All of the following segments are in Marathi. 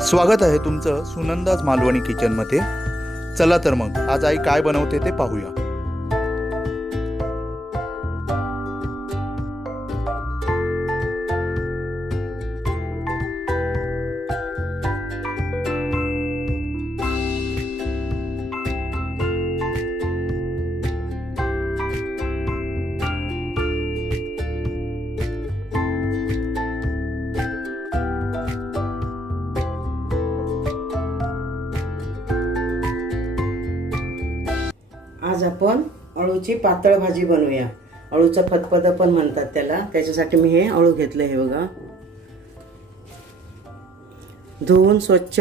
स्वागत आहे तुमचं सुनंदाज मालवणी किचनमध्ये चला तर मग आज आई काय बनवते ते पाहूया. आपण अळूची पातळ भाजी बनवूया. अळूचं फतफद पण म्हणतात त्याला. त्याच्यासाठी मी हे अळू घेतलं हे बघा. धुवून स्वच्छ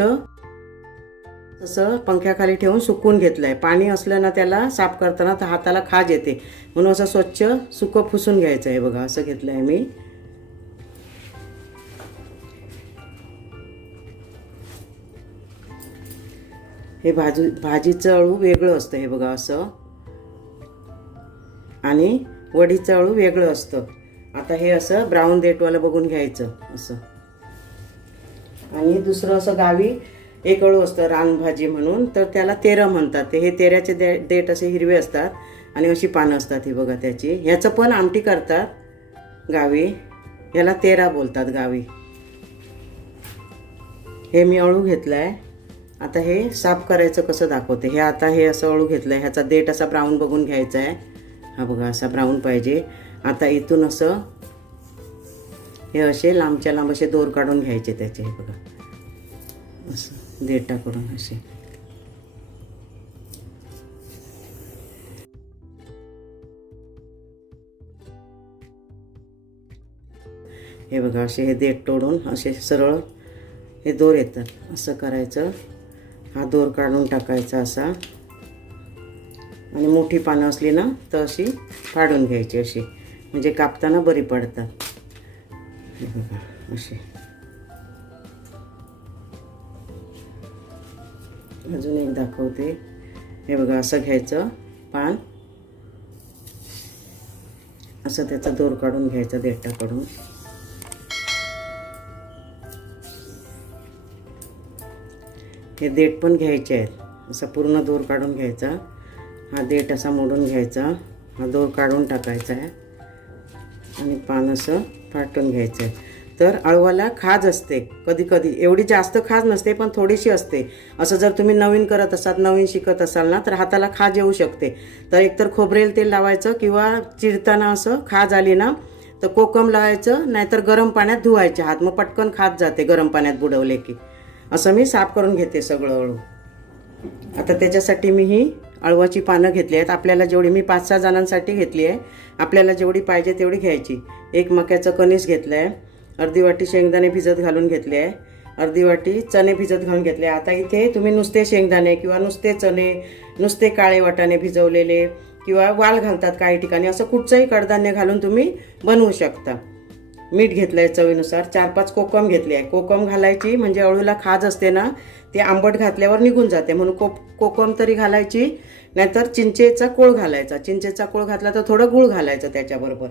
तसं पंख्याखाली ठेवून सुकून घेतलंय. पाणी असलं ना त्याला साफ करताना तर हाताला खाज येते. म्हणून असं स्वच्छ सुकं फुसून घ्यायचं आहे बघा. असं घेतलंय मी. हे भाजी भाजीचं अळू वेगळं असतं हे बघा असं. आणि वडीचं अळू वेगळं असतं. आता हे असं ब्राऊन देटवालं बघून घ्यायचं असं. आणि दुसरं असं गावी एक अळू असतं रानभाजी म्हणून तर त्याला तेरं म्हणतात. ते हे तेऱ्याचे दे देठ असे हिरवे असतात आणि अशी पानं असतात ही बघा त्याची. ह्याचं पण आमटी करतात गावी. ह्याला तेरा बोलतात गावी. हे मी अळू घेतलाय. आता हे साफ करायचं कसं दाखवते? हे आता हे असं अळू घेतलं आहे ह्याचा देठ असा ब्राऊन बघून घ्यायचा आहे. हा बघा असा ब्राऊन पाहिजे. आता इथून असं हे असे लांबच्या लांब असे दोर काढून घ्यायचे त्याचे हे बघा. असं देठाकडून असे. हे बघा असे हे देठ तोडून असे सरळ हे दोर येतात. असं करायचं. हा दोर काढून टाकायचा असा. आणि मोठी पानं असली ना तर अशी फाडून घ्यायची अशी. म्हणजे कापताना बरी पडतात. बघा अशी. अजून एक दाखवते. हे बघा असं घ्यायचं पान. असं त्याचा दोर काढून घ्यायचा देठाकडून. हे देठ पण घ्यायचे आहेत. असा पूर्ण दोर काढून घ्यायचा. हा देठ असा मोडून घ्यायचा. हा दोर काढून टाकायचा आहे. आणि पान असं फाटून घ्यायचं आहे. तर अळवाला खाज असते. कधी कधी एवढी जास्त खाज नसते पण थोडीशी असते. असं जर तुम्ही नवीन करत असाल नवीन शिकत असाल ना तर हाताला खाज येऊ शकते. तर एकतर खोबरेल तेल लावायचं किंवा चिरताना असं खाज आली ना तर कोकम लावायचं नाहीतर गरम पाण्यात धुवायचे हात. मग पटकन खाज जाते गरम पाण्यात बुडवले की. असं मी साफ करून घेते सगळं अळू. आता त्याच्यासाठी मी ही अळवाची पानं घेतली आहेत. आपल्याला जेवढी मी पाच सहा जणांसाठी घेतली आहे. आपल्याला जेवढी पाहिजे तेवढी घ्यायची. एक मक्याचं कणीस घेतलं आहे अर्धी वाटी शेंगदाणे भिजत घालून घेतले आहे. अर्धी वाटी चणे भिजत घालून घेतले आता इथे तुम्ही नुसते शेंगदाणे किंवा नुसते चणे नुसते काळे वाटाणे भिजवलेले किंवा वाल घालतात काही ठिकाणी. असं कुठचंही कडधान्य घालून तुम्ही बनवू शकता. मीठ घेतलं आहे चवीनुसार. चार पाच कोकम घेतले आहे. कोकम घालायची म्हणजे अळूला खाज असते ना ते आंबट घातल्यावर निघून जाते. म्हणून को कोकम तरी घालायची नाहीतर चिंचेचा कोळ घालायचा. चिंचेचा कोळ घातला तर थोडं गूळ घालायचं त्याच्याबरोबर.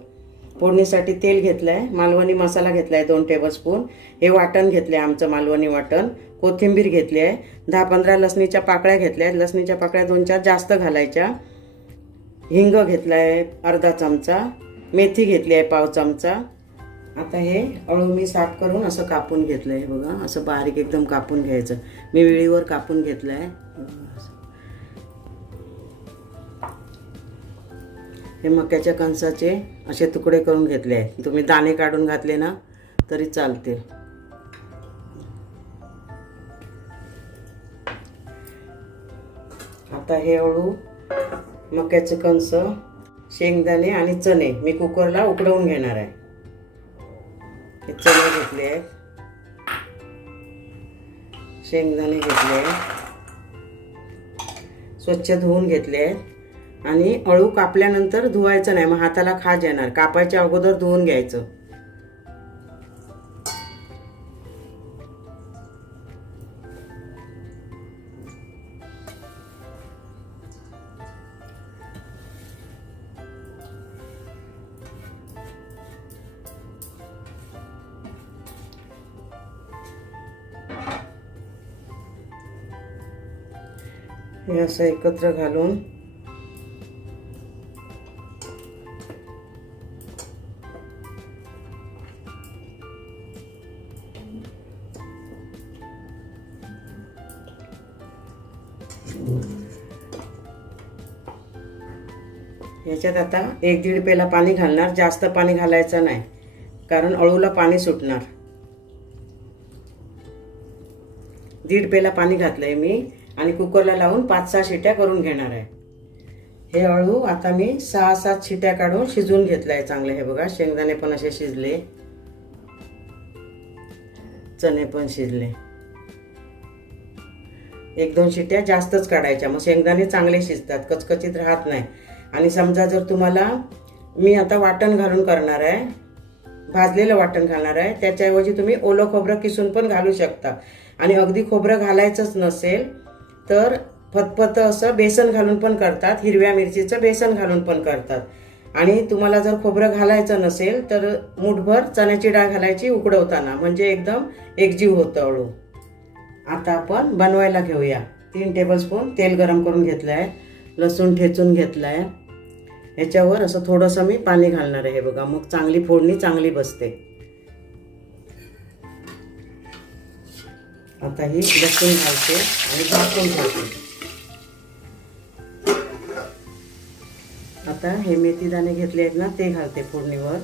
फोडणीसाठी तेल घेतलं आहे मालवणी मसाला घेतला आहे दोन टेबलस्पून हे वाटण घेतलं आहे आमचं मालवणी वाटण. कोथिंबीर घेतली आहे. दहा पंधरा लसणीच्या पाकळ्या घेतल्या आहेत. लसणीच्या पाकळ्या दोन चार जास्त घालायच्या. हिंग घेतला आहे अर्धा चमचा. मेथी घेतली आहे पाव चमचा. आता हे अळू मी साफ करून असं कापून घेतलं आहे बघा. असं बारीक एकदम कापून घ्यायचं. मी वेळीवर कापून घेतलं आहे हे मक्याच्या कणसाचे असे तुकडे करून घेतले आहेत. तुम्ही दाणे काढून घातले ना तरी चालतील. आता हे अळू मक्याचे कणस शेंगदाणे आणि चणे मी कुकरला उकडवून घेणार आहे. हे चणे घेतले आहेत. शेंगदाणे घेतले स्वच्छ धुवून घेतले आणि अळू कापल्यानंतर धुवायचं नाही मग हाताला खाज येणार. कापायच्या अगोदर धुवून घ्यायचं. हे असं एकत्र घालून. याच्यात आता एक दीड पेला पाणी घालणार जास्त पाणी घालायचं नाही कारण अळूला पाणी सुटणार. दीड पेला पाणी घातलंय मी. आणि कुकरला लावून पाच सहा शिट्या करून घेणार आहे. हे हळू आता मी सहा सात शिट्या काढून शिजवून आहे चांगलं. हे बघा शेंगदाणे पण असे शिजले. चणे पण शिजले. एक दोन शिट्या जास्तच काढायच्या. मग शेंगदाणे चांगले शिजतात कचकचीत राहत नाही. आणि समजा जर तुम्हाला मी आता वाटण घालून करणार आहे भाजलेलं वाटण घालणार आहे त्याच्याऐवजी तुम्ही ओलं खोबरं किसून पण घालू शकता. आणि अगदी खोबरं घालायचंच नसेल तर फतफत असं बेसन घालून पण करतात हिरव्या मिरचीचं बेसन घालून पण करतात. आणि तुम्हाला जर खोबरं घालायचं नसेल तर मुठभर चण्याची डाळ घालायची उकडवताना म्हणजे एकदम एकजीव होतं अळू. आता आपण बनवायला घेऊया. तीन टेबलस्पून तेल गरम करून घेतलं आहे लसूण ठेचून घेतलं आहे ह्याच्यावर असं थोडंसं मी पाणी घालणार आहे. हे बघा मग चांगली फोडणी चांगली बसते. आता ही लसूण घालते आणि झाकून ठेवते आता हे मेथी दाणे घेतले आहेत ना ते घालते फोडणीवर.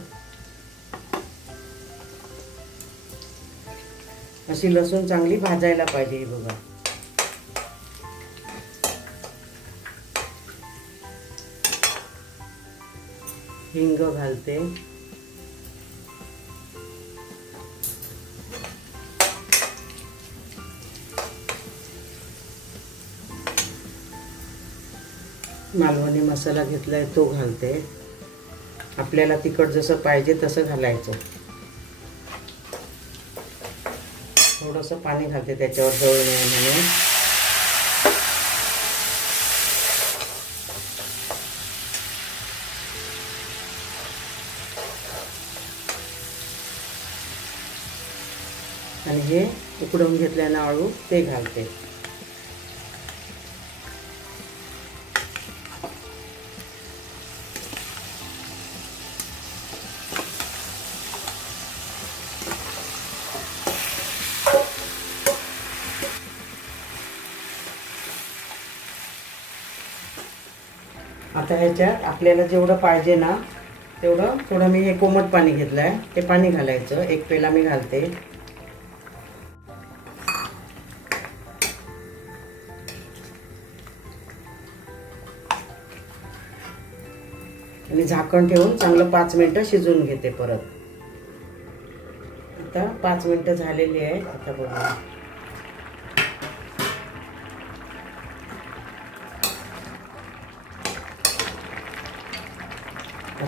अशी लसूण चांगली भाजायला पाहिजे ही बघा. हिंग घालते. मालवणी मसाला घेतला आहे तो घालते. आपल्याला तिखट जसं पाहिजे तसं घालायचं. थोडंसं पाणी घालते त्याच्यावर जवळ म्हणून आणि हे उकडून घेतल्यानं आळू ते घालते. ह्याच्यात आपल्याला जेवढं पाहिजे ना तेवढं थोडं मी हे कोमट पाणी घेतलं आहे ते पाणी घालायचं. एक पेला मी घालते. आणि झाकण ठेवून चांगलं पाच मिनटं शिजवून घेते परत. आता पाच मिनटं झालेली आहे आता बघा.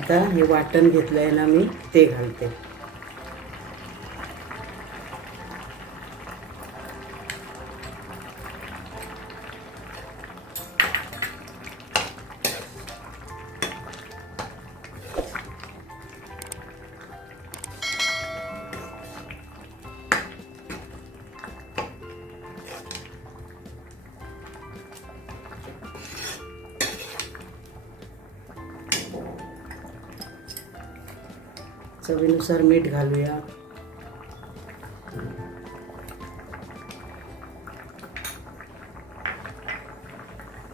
आता हे वाटण घेतलं आहे ना मी ते घालते. चवीनुसार मीठ घालूया.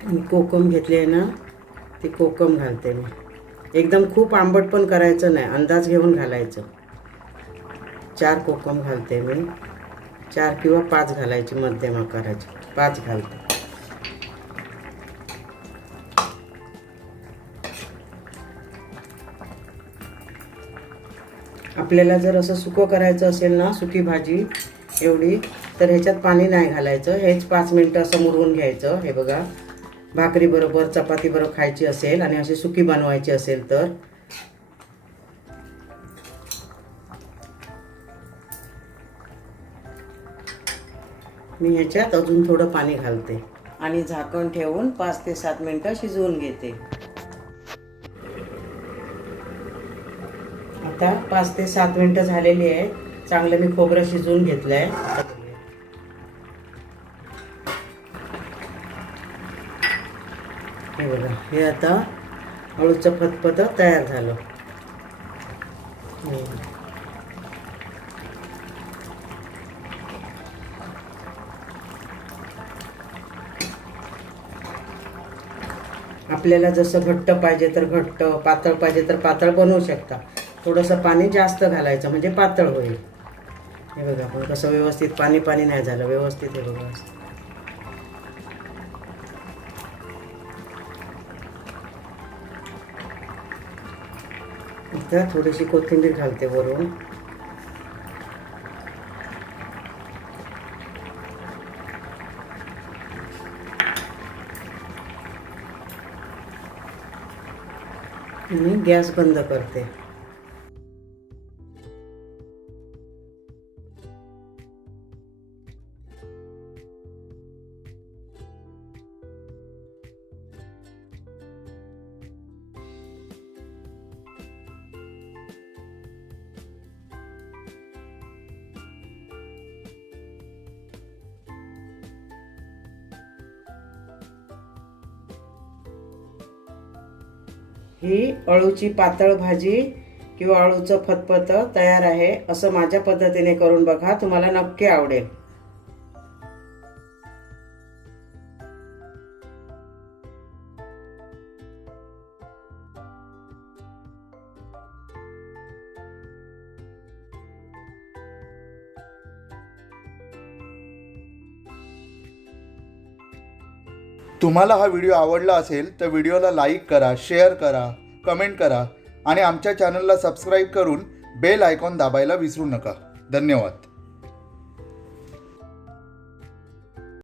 आणि कोकम घेतली आहे ना ती कोकम घालते मी. एकदम खूप आंबट पण करायचं नाही अंदाज घेऊन घालायचं. चार कोकम घालते मी. चार किंवा पाच घालायची मध्यम आकाराची. पाच घालते. आपल्याला जर असं सुकं करायचं असेल ना सुकी भाजी एवढी तर ह्याच्यात पाणी नाही घालायचं. हेच पाच मिनटं असं मुरवून घ्यायचं. हे बघा भाकरी बरोबर चपाती बरोबर खायची असेल आणि अशी सुकी बनवायची असेल तर. मी ह्याच्यात अजून थोडं पाणी घालते आणि झाकण ठेवून पाच ते सात मिनटं शिजवून घेते. आता पाच ते सात मिनटं झालेली आहे. चांगलं मी खोबरं शिजवून घेतलं आहे हे बघा हे आता अळूचं फतफत तयार झालं. आपल्याला जसं घट्ट पाहिजे तर घट्ट पातळ पाहिजे तर पातळ बनवू शकता. थोडंसं पाणी जास्त घालायचं म्हणजे पातळ होईल. हे बघा पण कसं व्यवस्थित पाणी पाणी नाही झालं व्यवस्थित हे बघा. इथं थोडीशी कोथिंबीर घालते वरून. आणि गॅस बंद करते. ही अळूची पातळ भाजी किंवा अळूचं फतफत तयार आहे असं माझ्या पद्धतीने करून बघा तुम्हाला नक्की आवडेल. तुम्हाला हा व्हिडिओ आवडला असेल तर व्हिडिओला लाईक करा शेअर करा कमेंट करा आणि आमच्या चॅनलला सबस्क्राईब करून बेल आयकॉन दाबायला विसरू नका. धन्यवाद.